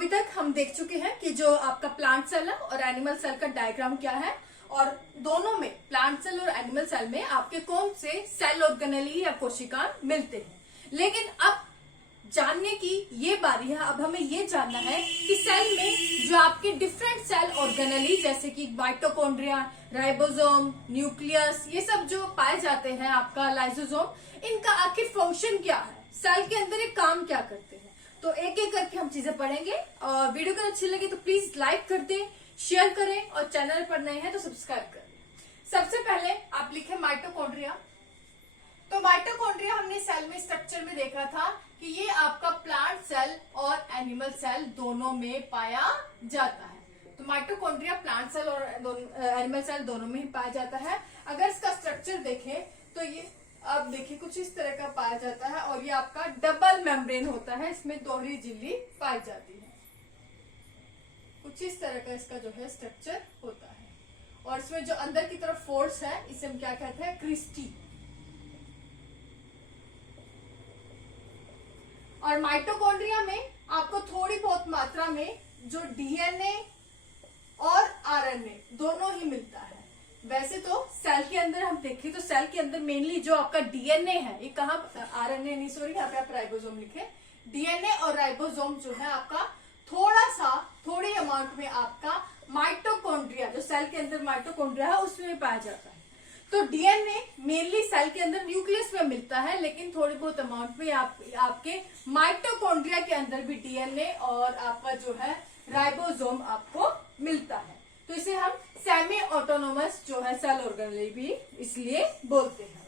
अभी तक हम देख चुके हैं कि जो आपका प्लांट सेल है और एनिमल सेल का डायग्राम क्या है, और दोनों में प्लांट सेल और एनिमल सेल में आपके कौन से सेल ऑर्गेनेली या कोशिका मिलते हैं। लेकिन अब जानने की ये बारी है, अब हमें ये जानना है कि सेल में जो आपके डिफरेंट सेल ऑर्गेनेली जैसे कि माइटोकॉन्ड्रिया, राइबोसोम, न्यूक्लियस, ये सब जो पाए जाते हैं, आपका लाइसोसोम, इनका आखिर फंक्शन क्या है, सेल के अंदर ये काम क्या करते हैं। तो एक एक करके हम चीजें पढ़ेंगे। और वीडियो अगर अच्छी लगे तो प्लीज लाइक कर दें, शेयर करें, और चैनल पर नए हैं तो सब्सक्राइब करें। सबसे पहले आप लिखे माइटोकॉन्ड्रिया। तो माइटोकॉन्ड्रिया हमने सेल में स्ट्रक्चर में देखा था कि ये आपका प्लांट सेल और एनिमल सेल दोनों में पाया जाता है। तो माइटोकॉन्ड्रिया प्लांट सेल और एनिमल सेल दोनों में ही पाया जाता है। अगर इसका स्ट्रक्चर देखें तो ये आप देखिए कुछ इस तरह का पाया जाता है, और ये आपका डबल मेम्ब्रेन होता है, इसमें दोहरी झिल्ली पाई जाती है। कुछ इस तरह का इसका जो है स्ट्रक्चर होता है, और इसमें जो अंदर की तरफ फोल्ड्स है इसे हम क्या कहते हैं, क्रिस्टी। और माइटोकॉन्ड्रिया में आपको थोड़ी बहुत मात्रा में जो डीएनए और आरएनए दोनों ही मिलता है। वैसे तो सेल के अंदर हम देखें तो सेल के अंदर मेनली जो आपका डीएनए है, ये कहाँ, आरएनए नहीं, सॉरी, यहाँ पे आप राइबोसोम लिखे। डीएनए और राइबोसोम जो है आपका थोड़ी अमाउंट में आपका माइटोकॉन्ड्रिया, जो सेल के अंदर माइटोकॉन्ड्रिया है, उसमें पाया जाता है। तो डीएनए मेनली सेल के अंदर न्यूक्लियस में मिलता है, लेकिन थोड़ी बहुत अमाउंट में आपके माइटोकॉन्ड्रिया के अंदर भी डीएनए और आपका जो है राइबोसोम आपको मिलता है। तो इसे हम सेमी ऑटोनोमस जो है सेल ऑर्गेनेली भी इसलिए बोलते हैं।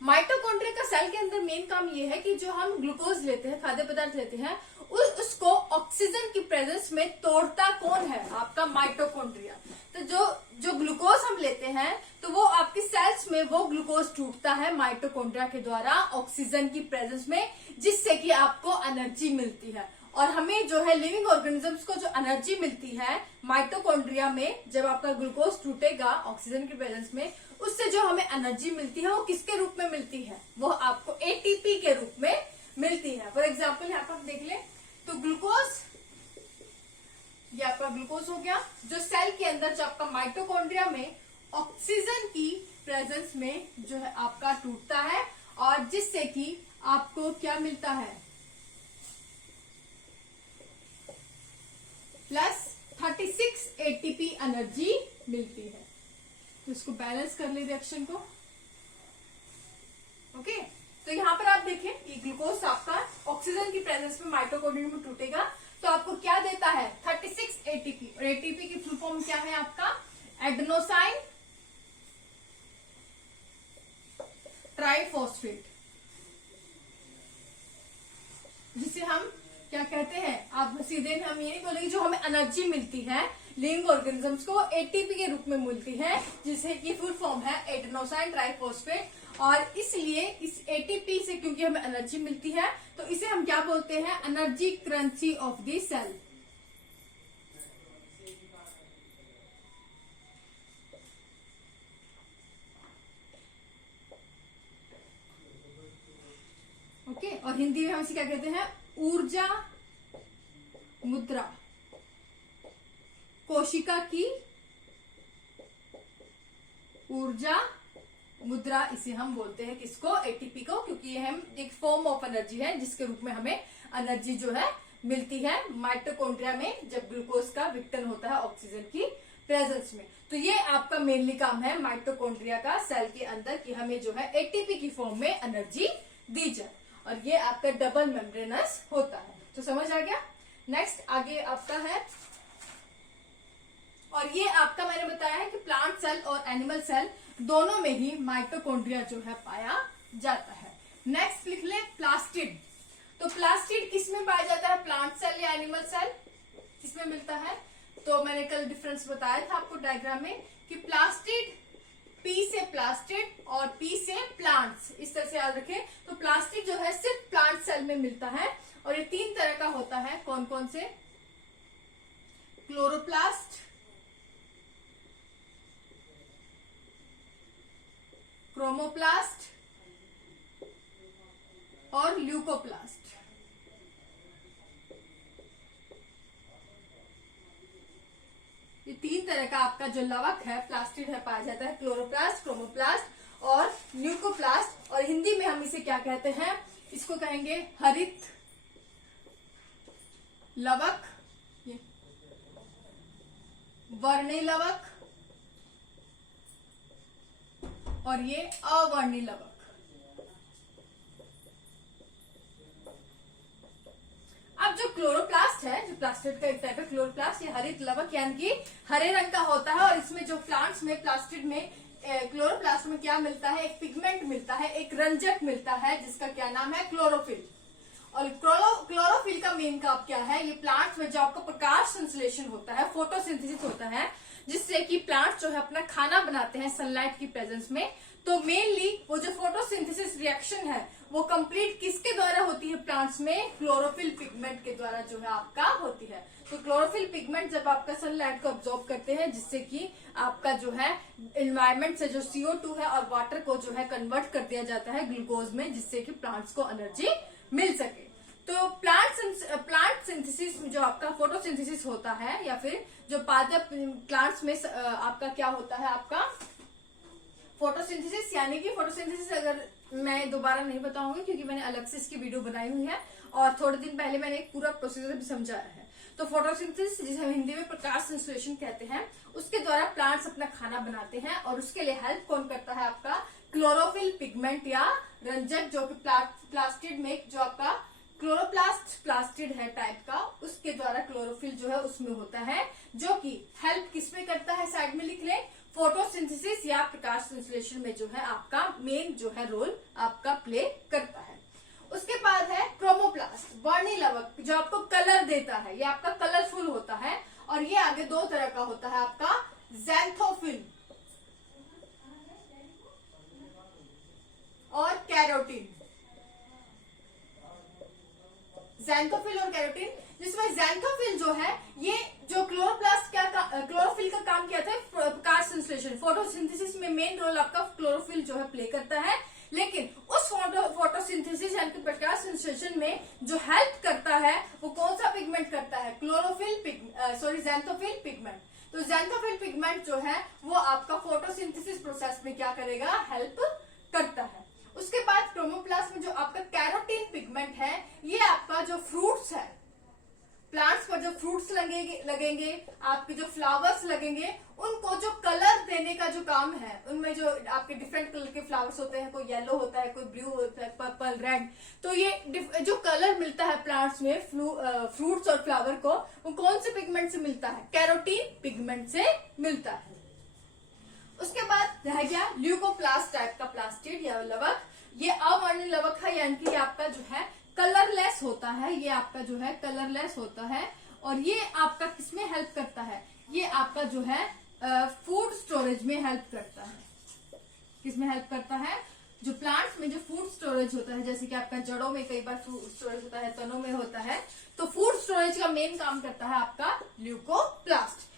माइटोकॉन्ड्रिया का सेल के अंदर मेन काम ये है कि जो हम ग्लूकोज लेते हैं, खाद्य पदार्थ लेते हैं, उसको ऑक्सीजन की प्रेजेंस में तोड़ता कौन है, आपका माइटोकॉन्ड्रिया। तो जो ग्लूकोज हम लेते हैं तो वो आपकी सेल्स में वो ग्लूकोज टूटता है माइटोकॉन्ड्रिया के द्वारा ऑक्सीजन की प्रेजेंस में, जिससे कि आपको एनर्जी मिलती है। और हमें जो है लिविंग ऑर्गेनिजम्स को जो एनर्जी मिलती है माइटोकॉन्ड्रिया में, जब आपका ग्लूकोज टूटेगा ऑक्सीजन की प्रेजेंस में, उससे जो हमें एनर्जी मिलती है वो किसके रूप में मिलती है, वो आपको एटीपी के रूप में मिलती है। फॉर एग्जाम्पल यहाँ पर देख ले तो ग्लूकोज, ये आपका ग्लूकोज हो गया, जो सेल के अंदर जो आपका माइटोकॉन्ड्रिया में ऑक्सीजन की प्रेजेंस में जो है आपका टूटता है, और जिससे कि आपको क्या मिलता है, प्लस 36 एटीपी एनर्जी मिलती है। तो इसको बैलेंस कर ले रिएक्शन को। ओके, तो यहां पर आप देखें ये ग्लूकोज आपका ऑक्सीजन की प्रेजेंस में माइटोकॉन्ड्रिया में टूटेगा तो आपको क्या देता है, 36 एटीपी। और एटीपी की फुल फॉर्म क्या है आपका, एडेनोसाइन ट्राइफॉस्फेट, जिसे हम क्या कहते हैं, आप सीधे हम ये नहीं बोलेंगे, जो हमें एनर्जी मिलती है लिविंग ऑर्गेनिजम्स को एटीपी के रूप में मिलती है, जिसे की फुल फॉर्म है एडेनोसाइन ट्राइफॉस्फेट। और इसलिए इस एटीपी से क्योंकि हमें एनर्जी मिलती है तो इसे हम क्या बोलते हैं, energy currency of the cell. Okay, और हिंदी में हम इसे क्या कहते हैं, ऊर्जा मुद्रा, कोशिका की ऊर्जा मुद्रा, इसे हम बोलते हैं किसको, एटीपी को, क्योंकि ये हम एक फॉर्म ऑफ एनर्जी है जिसके रूप में हमें एनर्जी जो है मिलती है माइटोकॉन्ड्रिया में जब ग्लूकोज का विघटन होता है ऑक्सीजन की प्रेजेंस में। तो ये आपका मेनली काम है माइटोकॉन्ड्रिया का सेल के अंदर कि हमें जो है एटीपी की फॉर्म में एनर्जी दी जाए, और ये आपका डबल मेम्ब्रेनस होता है। तो समझ आ गया। नेक्स्ट आगे आपका है, और ये आपका मैंने बताया है कि प्लांट सेल और एनिमल सेल दोनों में ही माइटोकॉन्ड्रिया जो है पाया जाता है। नेक्स्ट लिख ले प्लास्टिड। तो प्लास्टिड किस में पाया जाता है, प्लांट सेल या एनिमल सेल, किसमें मिलता है। तो मैंने कल डिफरेंस बताया था आपको डायग्राम में कि प्लास्टिड, पी से प्लास्टिड और पी से प्लांट्स, इस तरह से याद रखें। तो प्लास्टिड जो है सिर्फ प्लांट सेल में मिलता है, और ये 3 तरह का होता है। कौन कौन से, क्लोरोप्लास्ट, क्रोमोप्लास्ट और ल्यूकोप्लास्ट। तरह का आपका जो लवक है, प्लास्टिड है, पाया जाता है। क्लोरोप्लास्ट, क्रोमोप्लास्ट और ल्यूकोप्लास्ट। और हिंदी में हम इसे क्या कहते हैं, इसको कहेंगे हरित लवक, वर्णी लवक और ये अवर्णी लवक। अब जो क्लोरोप्लास्ट है, जो प्लास्टिड का एक टाइप है क्लोरोप्लास्ट, ये हरित लवक यानी कि हरे रंग का होता है। और इसमें जो प्लांट्स में प्लास्टिड में क्लोरोप्लास्ट में क्या मिलता है, एक पिगमेंट मिलता है, एक रंजक मिलता है जिसका क्या नाम है, क्लोरोफिल। और क्लोरोफिल का मेन काम क्या है, ये प्लांट्स में जो आपका प्रकाश संश्लेषण होता है, फोटोसिंथेसिस होता है, जिससे कि प्लांट्स जो है अपना खाना बनाते हैं सनलाइट की प्रेजेंस में। तो मेनली वो जो फोटोसिंथेसिस रिएक्शन है वो कंप्लीट किसके द्वारा होती है प्लांट्स में, क्लोरोफिल पिगमेंट के द्वारा जो है आपका होती है। तो क्लोरोफिल पिगमेंट जब आपका सनलाइट को ऑब्जॉर्ब करते हैं, जिससे कि आपका जो है एनवायरमेंट से जो CO2 है और वाटर को जो है कन्वर्ट कर दिया जाता है ग्लूकोज में, जिससे कि प्लांट्स को एनर्जी मिल सके। तो प्लांट सिंथेसिस में जो आपका फोटोसिंथेसिस होता है, या फिर जो पादप प्लांट्स में आपका क्या होता है, आपका फोटोसिंथेसिस, यानी कि फोटोसिंथेसिस अगर मैं दोबारा नहीं बताऊंगी क्योंकि मैंने अलग से इसकी वीडियो बनाई हुई है और थोड़े दिन पहले मैंने एक पूरा प्रोसीजर भी समझाया है। तो फोटोसिंथेसिस, जिसे हम हिंदी में प्रकाश संश्लेषण कहते हैं, उसके द्वारा प्लांट्स अपना खाना बनाते हैं। और उसके लिए हेल्प कौन करता है, आपका क्लोरोफिल पिगमेंट या रंजक, जो कि प्लास्टिड में जो आपका क्लोरोप्लास्ट प्लास्टिड है टाइप का, उसके द्वारा क्लोरोफिल जो है उसमें होता है, जो कि हेल्प किसमें करता है, साइड में लिख लें, फोटोसिंथेसिस या प्रकाश संश्लेषण में जो है आपका मेन जो है रोल आपका प्ले करता है। उसके बाद है क्रोमोप्लास्ट, वर्णी लवक, जो आपको कलर देता है, ये आपका कलरफुल होता है। और ये आगे दो तरह का होता है, आपका ज़ैंथोफिल और कैरोटीन। ज़ैंथोफिल और कैरोटीन, जिसमें ज़ैंथोफिल जो है, ये जो क्लोरोप्लास्ट क्लोरोफिल का काम किया था, प्रकाश संश्लेषण, फोटोसिंथेसिस में मेन रोल आपका क्लोरोफिल जो है प्ले करता है। लेकिन उस फोटोसिंथेसिस यानी कि प्रकाश संश्लेषण में जो हेल्प करता है वो कौन सा पिगमेंट करता है, ज़ैंथोफिल पिगमेंट। तो ज़ैंथोफिल पिगमेंट जो है वो आपका फोटोसिंथेसिस प्रोसेस में क्या करेगा, हेल्प करता है। उसके बाद क्रोमोप्लास्ट में जो आपका कैरोटीन पिगमेंट है, ये आपका जो फ्रूट्स है, प्लांट्स पर जो फ्रूट्स लगेंगे, आपके जो फ्लावर्स लगेंगे, उनको जो कलर देने का जो काम है, उनमें जो आपके डिफरेंट कलर के फ्लावर्स होते हैं, कोई येलो होता है, कोई ब्लू होता है, पर्पल, रेड, तो ये जो कलर मिलता है प्लांट्स में फ्रूट्स और फ्लावर को, वो कौन से पिगमेंट से मिलता है, कैरोटीन पिगमेंट से मिलता है। उसके बाद रह गया ल्यूकोप्लास्ट टाइप का प्लास्टिड या लवक। ये अवर्णी लवक है, यानी कि आपका जो है कलरलेस होता है, ये आपका जो है कलरलेस होता है। और ये आपका किसमें हेल्प करता है, ये आपका जो है फूड स्टोरेज में हेल्प करता है। किसमें हेल्प करता है, जो प्लांट्स में जो फूड स्टोरेज होता है, जैसे कि आपका जड़ों में कई बार फूड स्टोरेज होता है, तनों में होता है, तो फूड स्टोरेज का मेन काम करता है आपका ल्यूकोप्लास्ट।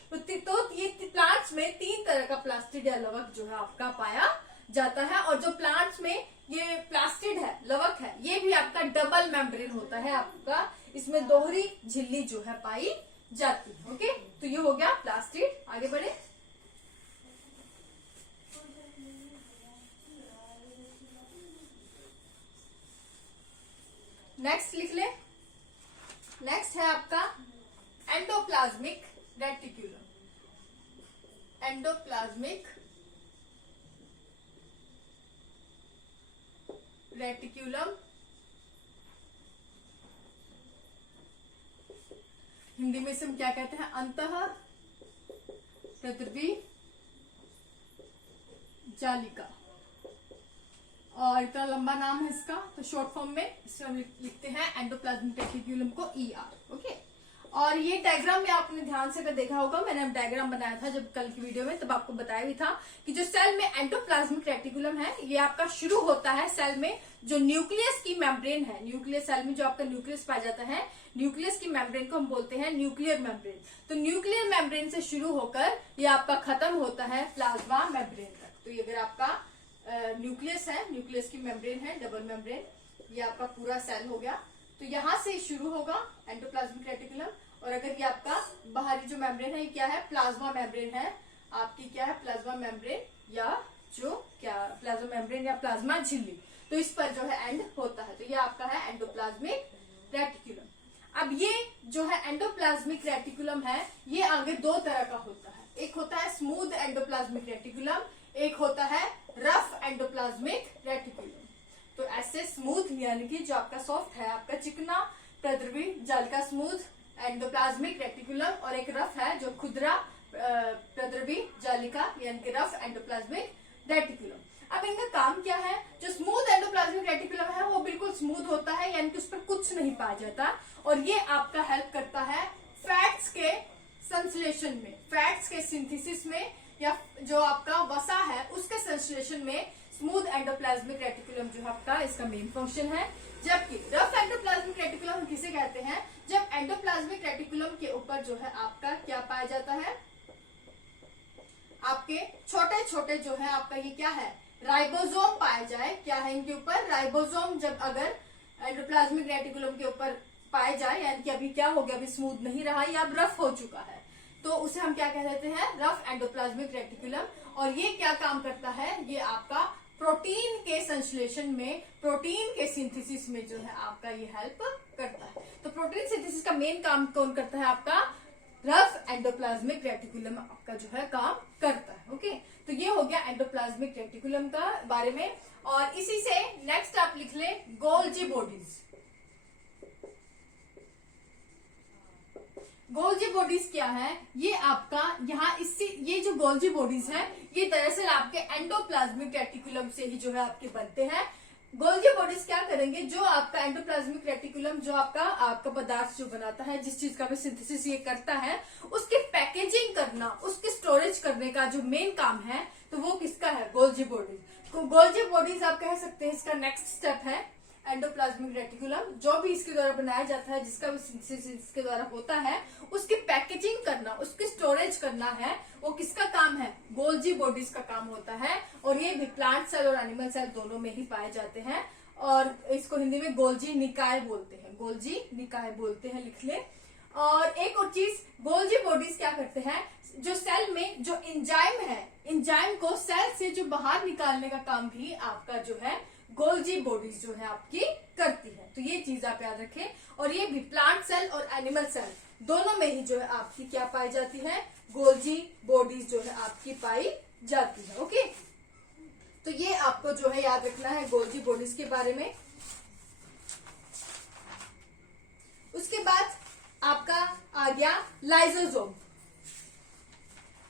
तो ये प्लांट्स में 3 तरह का प्लास्टिड या लवक जो है आपका पाया जाता है। और जो प्लांट्स में ये प्लास्टिड है, लवक है, ये भी आपका डबल मेम्ब्रेन होता है आपका, इसमें दोहरी झिल्ली जो है पाई जाती है। ओके, तो ये हो गया प्लास्टिड। आगे बढ़े, नेक्स्ट लिख ले। नेक्स्ट है आपका endoplasmic reticulum. Endoplasmic reticulum, Hindi में इसे हम क्या कहते हैं, अंतःपृथ्वी जालिका। और इतना लंबा नाम है इसका, तो शॉर्ट फॉर्म में इसे हम लिखते हैं एंडोप्लाज्मिक रेटिक्यूलम को ER। ओके, और ये डायग्राम में आपने ध्यान से अगर देखा होगा, मैंने डायग्राम बनाया था जब कल की वीडियो में, तब आपको बताया भी था कि जो सेल में एंडोप्लाज्मिक रेटिकुलम है, ये आपका शुरू होता है सेल में जो न्यूक्लियस की मेम्ब्रेन है। न्यूक्लियस, सेल में जो आपका न्यूक्लियस पाया जाता है, न्यूक्लियस की मेम्ब्रेन को हम बोलते हैं न्यूक्लियर मेम्ब्रेन। तो न्यूक्लियर मेम्ब्रेन से शुरू होकर ये आपका खत्म होता है प्लाज्मा मेम्ब्रेन तक। तो ये अगर आपका न्यूक्लियस है, न्यूक्लियस की मेम्ब्रेन है, डबल मेम्ब्रेन, ये आपका पूरा सेल हो गया। तो तो यहाँ से शुरू होगा एंडोप्लाज्मिक रेटिकुलम, और अगर ये आपका बाहरी जो मेम्ब्रेन है ये क्या है, प्लाज्मा मेम्ब्रेन है आपकी, क्या है प्लाज्मा मेम्ब्रेन या जो क्या प्लाज्मा मेम्ब्रेन या प्लाज्मा झिल्ली, तो इस पर जो है एंड होता है। तो ये आपका है एंडोप्लाज्मिक रेटिकुलम। अब ये जो है एंडोप्लाज्मिक रेटिकुलम है ये आगे दो तरह का होता है, एक होता है स्मूथ एंडोप्लाज्मिक रेटिकुलम, एक होता है रफ एंडोप्लाज्मिक रेटिकुलम। तो ऐसे स्मूथ यानी कि जो आपका सॉफ्ट है, आपका चिकना प्रद्रवी जाल का स्मूथ एंडोप्लाज्मिक रेटिकुलम, और एक रफ है जो खुदरा प्रद्रवी जालिका यानी कि रफ एंडोप्लाज्मिक रेटिकुलम। अब इनका काम क्या है, जो स्मूथ एंडोप्लाज्मिक रेटिकुलम है वो बिल्कुल स्मूथ होता है, यानी कि उस पर कुछ नहीं पाया जाता, और ये आपका हेल्प करता है फैट्स के संश्लेषण में, फैट्स के सिंथेसिस में, या जो आपका वसा है उसके संश्लेषण में स्मूथ एंडोप्लाज्मिक रेटिकुलम जो आपका इसका मेन फंक्शन है। जबकि रफ एंडोप्लाज्मिक रेटिकुलम हम किसे कहते हैं, जब एंडोप्लाज्मिक रेटिकुलम के ऊपर जो है आपका क्या पाया जाता है, आपके छोटे छोटे जो है आपका ये क्या है राइबोसोम पाया जाए, क्या है इनके ऊपर राइबोसोम, जब अगर एंडोप्लाज्मिक रेटिकुलम के ऊपर पाए जाए, यानी कि अभी क्या हो गया, अभी स्मूथ नहीं रहा या अब रफ हो चुका है, तो उसे हम क्या कह देते हैं, रफ एंडोप्लाज्मिक रेटिकुलम। और ये क्या काम करता है, ये आपका प्रोटीन के संश्लेषण में, प्रोटीन के सिंथेसिस में जो है आपका ये हेल्प करता है। तो प्रोटीन सिंथेसिस का मेन काम कौन करता है, आपका रफ एंडोप्लाज्मिक रेटिकुलम आपका जो है काम करता है। ओके, तो ये हो गया एंडोप्लाज्मिक रेटिकुलम का बारे में। और इसी से नेक्स्ट आप लिख ले गोल्जी बॉडीज। गोल्जी बॉडीज क्या है, ये आपका यहाँ इससे ये जो गोल्जी बॉडीज है ये दरअसल आपके एंडोप्लाज्मिक रेटिकुलम से ही जो है आपके बनते हैं। गोल्जी बॉडीज क्या करेंगे, जो आपका एंडोप्लाज्मिक रेटिकुलम जो आपका पदार्थ जो बनाता है, जिस चीज का भी सिंथेसिस ये करता है, उसकी पैकेजिंग करना, उसकी स्टोरेज करने का जो मेन काम है, तो वो किसका है, गोल्जी बॉडीज। तो गोल्जी बॉडीज आप कह सकते हैं इसका नेक्स्ट स्टेप है एंडोप्लाज्मिक रेटिकुलम। जो भी इसके द्वारा बनाया जाता है, जिसका भी सिंथेसिस इसके द्वारा होता है, उसकी पैकेजिंग करना, उसकी स्टोरेज करना है, वो किसका काम है, गोल्जी बॉडीज का काम होता है। और ये भी प्लांट सेल और एनिमल सेल दोनों में ही पाए जाते हैं, और इसको हिंदी में गोल्जी निकाय बोलते हैं, गोल्जी निकाय बोलते हैं, लिख ले। और एक और चीज, गोल्जी बॉडीज क्या करते हैं, जो सेल में जो एंजाइम है, एंजाइम को सेल से जो बाहर निकालने का काम भी आपका जो है गोल्जी बॉडीज जो है आपकी करती है। तो ये चीज आप याद रखें। और ये भी प्लांट सेल और एनिमल सेल दोनों में ही जो है आपकी क्या पाई जाती है, गोल्जी बॉडीज जो है आपकी पाई जाती है। ओके, तो ये आपको जो है याद रखना है गोल्जी बॉडीज के बारे में। उसके बाद आपका आ गया लाइसोसोम।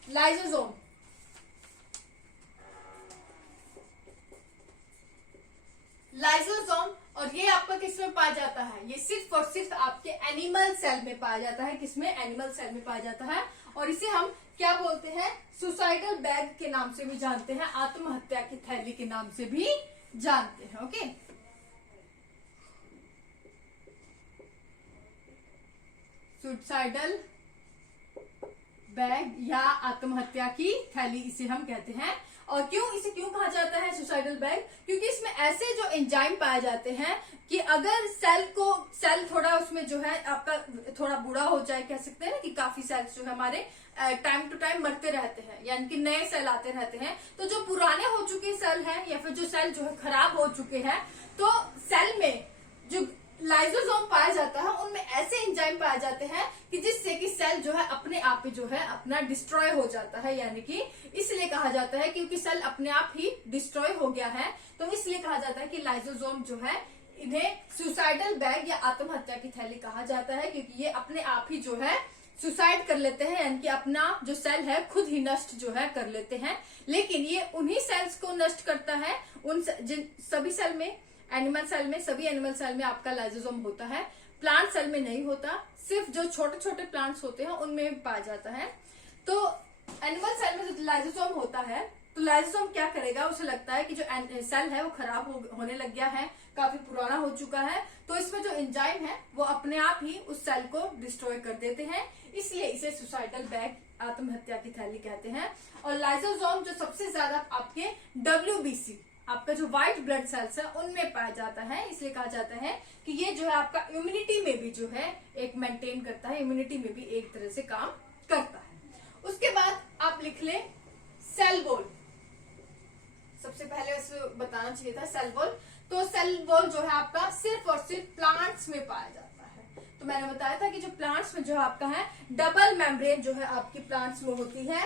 लाइसोसोम लाइसोसोम, और ये आपका किसमें पाया जाता है, ये सिर्फ और सिर्फ आपके एनिमल सेल में पाया जाता है। किसमें, एनिमल सेल में पाया जाता है। और इसे हम क्या बोलते हैं, सुसाइडल बैग के नाम से भी जानते हैं, आत्महत्या की थैली के नाम से भी जानते हैं। ओके, सुसाइडल बैग या आत्महत्या की थैली इसे हम कहते हैं। और इसे क्यों कहा जाता है सुसाइडल बैग, क्योंकि इसमें ऐसे जो एंजाइम पाए जाते हैं कि अगर सेल थोड़ा उसमें जो है आपका थोड़ा बुरा हो जाए, कह सकते हैं ना कि काफी सेल्स जो है हमारे टाइम टू टाइम मरते रहते हैं, यानी कि नए सेल आते रहते हैं। तो जो पुराने हो चुके सेल हैं या फिर जो सेल जो है खराब हो चुके हैं, तो सेल में जो लाइसोसोम पाया जाता है उनमें ऐसे एंजाइम पाए जाते हैं कि जिससे कि सेल जो है अपने आप ही जो है अपना डिस्ट्रॉय हो जाता है। यानी कि इसलिए कहा जाता है क्योंकि सेल अपने आप ही डिस्ट्रॉय हो गया है, तो इसलिए कहा जाता है कि लाइसोसोम जो है इन्हें सुसाइडल बैग या आत्महत्या की थैली कहा जाता है, क्योंकि ये अपने आप ही जो है सुसाइड कर लेते हैं, यानी कि अपना जो सेल है खुद ही नष्ट जो है कर लेते हैं। लेकिन ये उन्हीं सेल्स को नष्ट करता है, जिन सभी सेल में, एनिमल सेल में, सभी एनिमल सेल में आपका लाइसोसोम होता है, प्लांट सेल में नहीं होता, सिर्फ जो छोटे छोटे प्लांट्स होते हैं उनमें पाया जाता है। तो एनिमल सेल में जो लाइसोसोम होता है, तो लाइसोसोम क्या करेगा, उसे लगता है कि जो सेल है वो खराब होने लग गया है, काफी पुराना हो चुका है, तो इसमें जो एंजाइम है वो अपने आप ही उस सेल को डिस्ट्रॉय कर देते हैं, इसलिए इसे सुसाइडल बैग, आत्महत्या की थैली कहते हैं। और लाइसोसोम जो सबसे ज्यादा आपके WBC आपका जो व्हाइट ब्लड सेल्स है उनमें पाया जाता है। इसलिए कहा जाता है कि ये जो है आपका इम्यूनिटी में भी जो है एक मेंटेन करता है, इम्यूनिटी में भी एक तरह से काम करता है। उसके बाद आप लिख ले सेल वॉल। सबसे पहले बताना चाहिए था सेल वॉल। तो सेल वॉल जो है आपका सिर्फ और सिर्फ प्लांट्स में पाया जाता है। तो मैंने बताया था कि जो प्लांट्स में जो है आपका है डबल मेम्ब्रेन जो है आपकी प्लांट्स में होती है।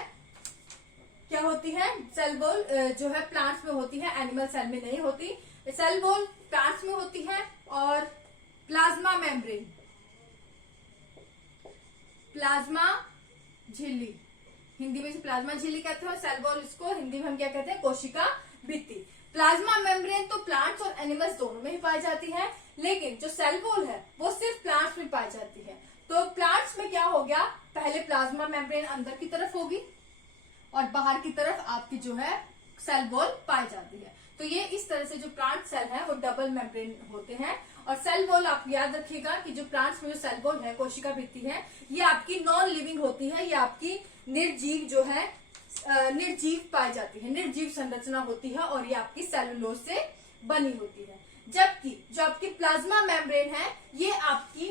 क्या होती है? सेल वॉल जो है प्लांट्स में होती है, एनिमल सेल में नहीं होती। सेल वॉल प्लांट्स में होती है। और प्लाज्मा मेम्ब्रेन, प्लाज्मा झिल्ली, हिंदी में प्लाज्मा झिल्ली कहते हैं, और सेल वॉल इसको हिंदी में हम क्या कहते हैं? कोशिका भित्ति। प्लाज्मा मेम्ब्रेन तो प्लांट्स और एनिमल्स दोनों में ही पाई जाती है, लेकिन जो सेल वॉल है वो सिर्फ प्लांट्स में पाई जाती है। तो प्लांट्स में क्या हो गया? पहले प्लाज्मा मेम्ब्रेन अंदर की तरफ होगी और बाहर की तरफ आपकी जो है सेल वॉल पाई जाती है। तो ये इस तरह से जो प्लांट सेल है वो डबल मेम्ब्रेन होते हैं। और सेल वॉल आप याद रखिएगा कि जो प्लांट्स में जो सेल वॉल है, कोशिका भित्ति है, ये आपकी नॉन लिविंग होती है, ये आपकी निर्जीव जो है निर्जीव पाई जाती है, निर्जीव संरचना होती है और ये आपकी सेलुलोज से बनी होती है। जबकि जो आपकी प्लाज्मा मेम्ब्रेन है ये आपकी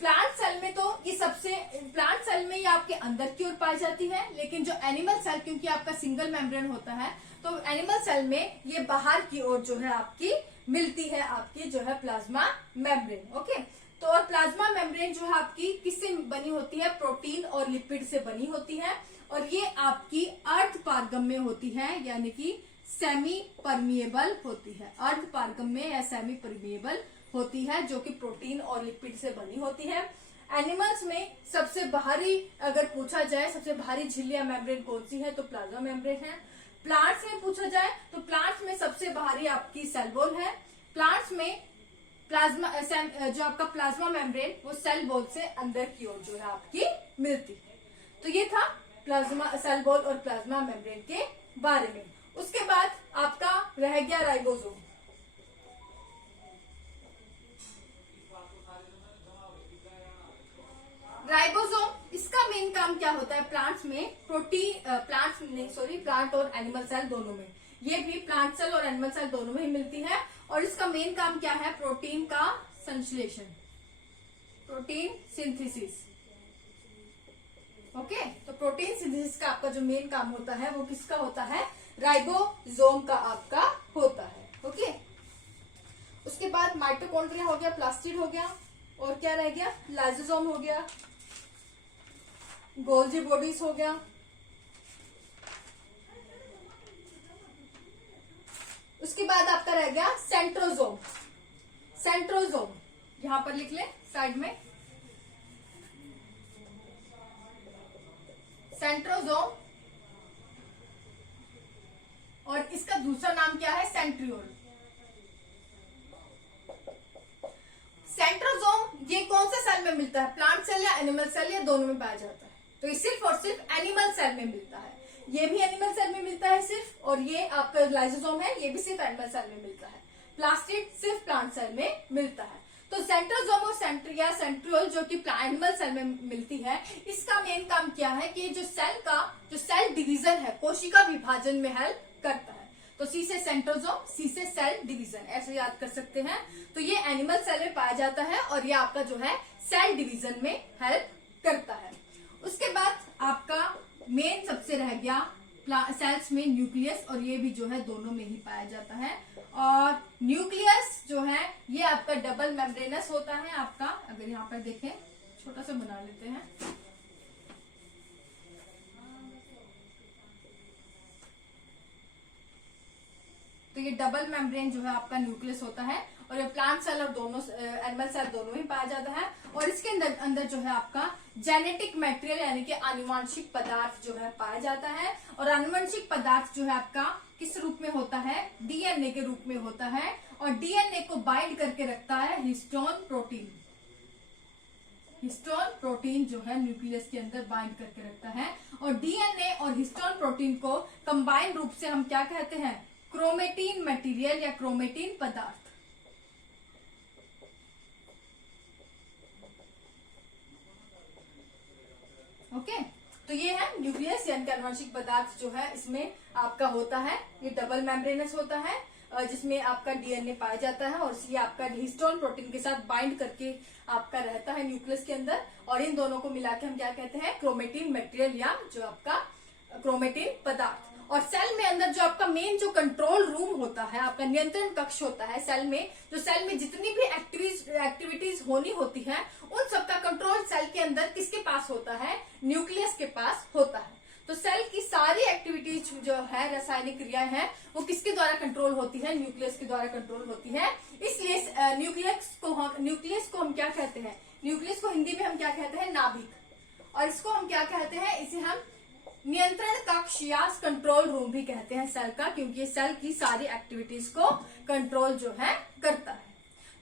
प्लांट सेल में, तो ये सबसे प्लांट सेल में ये आपके अंदर की ओर पाई जाती है, लेकिन जो एनिमल सेल, क्योंकि आपका सिंगल मेम्ब्रेन होता है, तो एनिमल सेल में ये बाहर की ओर जो है आपकी मिलती है, आपकी जो है प्लाज्मा मेम्ब्रेन। ओके, तो और प्लाज्मा मेम्ब्रेन जो है आपकी किससे बनी होती है? प्रोटीन और लिपिड से बनी होती है। और ये आपकी अर्ध पारगम्य होती है, यानी कि सेमी परमिएबल होती है। अर्ध पारगम्य या सेमी परमिएबल होती है, जो कि प्रोटीन और लिपिड से बनी होती है। एनिमल्स में सबसे बाहरी अगर पूछा जाए, सबसे बाहरी झिल्ली या मेम्ब्रेन कौन सी है? तो प्लाज्मा मेम्ब्रेन है। प्लांट्स में पूछा जाए तो प्लांट्स में सबसे बाहरी आपकी सेल वॉल है। प्लांट्स में प्लाज्मा जो आपका प्लाज्मा मेम्ब्रेन वो सेल वॉल से अंदर की ओर जो है आपकी मिलती है। तो ये था प्लाज्मा सेल वॉल और प्लाज्मा मेम्ब्रेन के बारे में। उसके बाद आपका रह गया राइबोसोम। राइबोसोम, इसका मेन काम क्या होता है? प्लांट्स में प्लांट और एनिमल सेल दोनों में, ये भी प्लांट सेल और एनिमल सेल दोनों में ही मिलती है। और इसका मेन काम क्या है? प्रोटीन का संश्लेषण, प्रोटीन सिंथेसिस। ओके, तो प्रोटीन सिंथेसिस का आपका जो मेन काम होता है वो किसका होता है? राइबोसोम का आपका होता है। ओके, उसके बाद माइटोकॉन्ड्रिया हो गया, प्लास्टिड हो गया, और क्या रह गया? लाइसोसोम हो गया, गोल्जी बॉडीज हो गया। उसके बाद आपका रह गया सेंट्रोजोम। सेंट्रोजोम यहां पर लिख ले साइड में, सेंट्रोजोम, और इसका दूसरा नाम क्या है? सेंट्रियोल। सेंट्रोजोम ये कौन से सेल में मिलता है? प्लांट सेल या एनिमल सेल या दोनों में पाया जाता है? तो ये सिर्फ और सिर्फ एनिमल सेल में मिलता है। ये भी एनिमल सेल में मिलता है सिर्फ, और ये आपका लाइसोसोम है ये भी सिर्फ एनिमल सेल में मिलता है। प्लास्टिड सिर्फ प्लांट सेल में मिलता है। तो सेंट्रोजोम और सेंट्रियोल जो कि एनिमल सेल में मिलती है, इसका मेन काम क्या है कि जो सेल डिवीजन है, कोशिका विभाजन में हेल्प करता है। तो सी से सेंट्रोजोम, सी से सेल डिवीजन, ऐसे याद कर सकते हैं। तो ये एनिमल सेल में पाया जाता है और ये आपका जो है सेल डिवीजन में हेल्प करता है। उसके बाद आपका मेन सबसे रह गया सेल्स में न्यूक्लियस, और ये भी जो है दोनों में ही पाया जाता है। और न्यूक्लियस जो है ये आपका डबल मेम्ब्रेनस होता है आपका। अगर यहाँ पर देखें, छोटा सा बना लेते हैं, तो ये डबल मेम्ब्रेन जो है आपका न्यूक्लियस होता है। और ये प्लांट सेल और दोनों एनिमल सेल दोनों ही पाया जाता है। और इसके अंदर जो है आपका जेनेटिक मटेरियल यानी कि आनुवंशिक पदार्थ जो है पाया जाता है। और आनुवंशिक पदार्थ जो है आपका किस रूप में होता है? डीएनए के रूप में होता है। और डीएनए को बाइंड करके रखता है हिस्टोन प्रोटीन। हिस्टोन प्रोटीन जो है न्यूक्लियस के अंदर बाइंड करके रखता है। और डीएनए और हिस्टोन प्रोटीन को कंबाइंड रूप से हम क्या कहते हैं? क्रोमेटिन मटेरियल या क्रोमेटिन पदार्थ। ओके, तो ये है न्यूक्लियस यानी आनुवंशिक पदार्थ जो है इसमें आपका होता है, ये डबल मेम्ब्रेनस होता है। जिसमें आपका डीएनए पाया जाता है और ये आपका हिस्टोन प्रोटीन के साथ बाइंड करके आपका रहता है न्यूक्लियस के अंदर, और इन दोनों को मिला के हम क्या कहते हैं, क्रोमेटिन मटेरियल या जो आपका क्रोमेटिन पदार्थ। और सेल में अंदर जो आपका मेन जो कंट्रोल रूम होता है, आपका नियंत्रण कक्ष होता है सेल में, जो सेल में जितनी भी एक्टिविटीज होनी होती है उन सबका कंट्रोल सेल के अंदर किसके पास होता है, न्यूक्लियस के पास होता है। तो सेल की सारी एक्टिविटीज जो है, रासायनिक क्रियाएं हैं, वो किसके द्वारा कंट्रोल होती है, न्यूक्लियस के द्वारा कंट्रोल होती है। इसलिए न्यूक्लियस को हम क्या कहते हैं, न्यूक्लियस को हिंदी में हम क्या कहते हैं, नाभिक, और इसको हम क्या कहते हैं, इसे हम नियंत्रण कक्ष या कंट्रोल रूम भी कहते हैं सेल का, क्योंकि ये सेल की सारी एक्टिविटीज को कंट्रोल जो है करता है।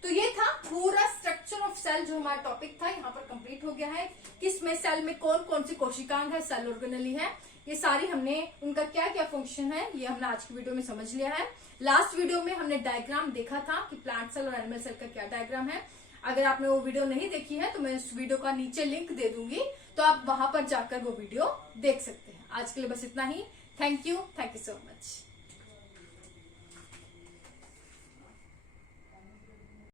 तो ये था पूरा स्ट्रक्चर ऑफ सेल जो हमारा टॉपिक था, यहाँ पर कंप्लीट हो गया है। किसमें सेल में कौन कौन सी कोशिकांग है, सेल ऑर्गेनेली है, ये सारी हमने उनका क्या क्या फंक्शन है ये हमने आज की वीडियो में समझ लिया है। लास्ट वीडियो में हमने डायग्राम देखा था कि प्लांट सेल और एनिमल सेल का क्या डायग्राम है। अगर आपने वो वीडियो नहीं देखी है तो मैं उस वीडियो का नीचे लिंक दे दूंगी, तो आप वहां पर जाकर वो वीडियो देख सकते हैं। आज के लिए बस इतना ही। Thank you so much.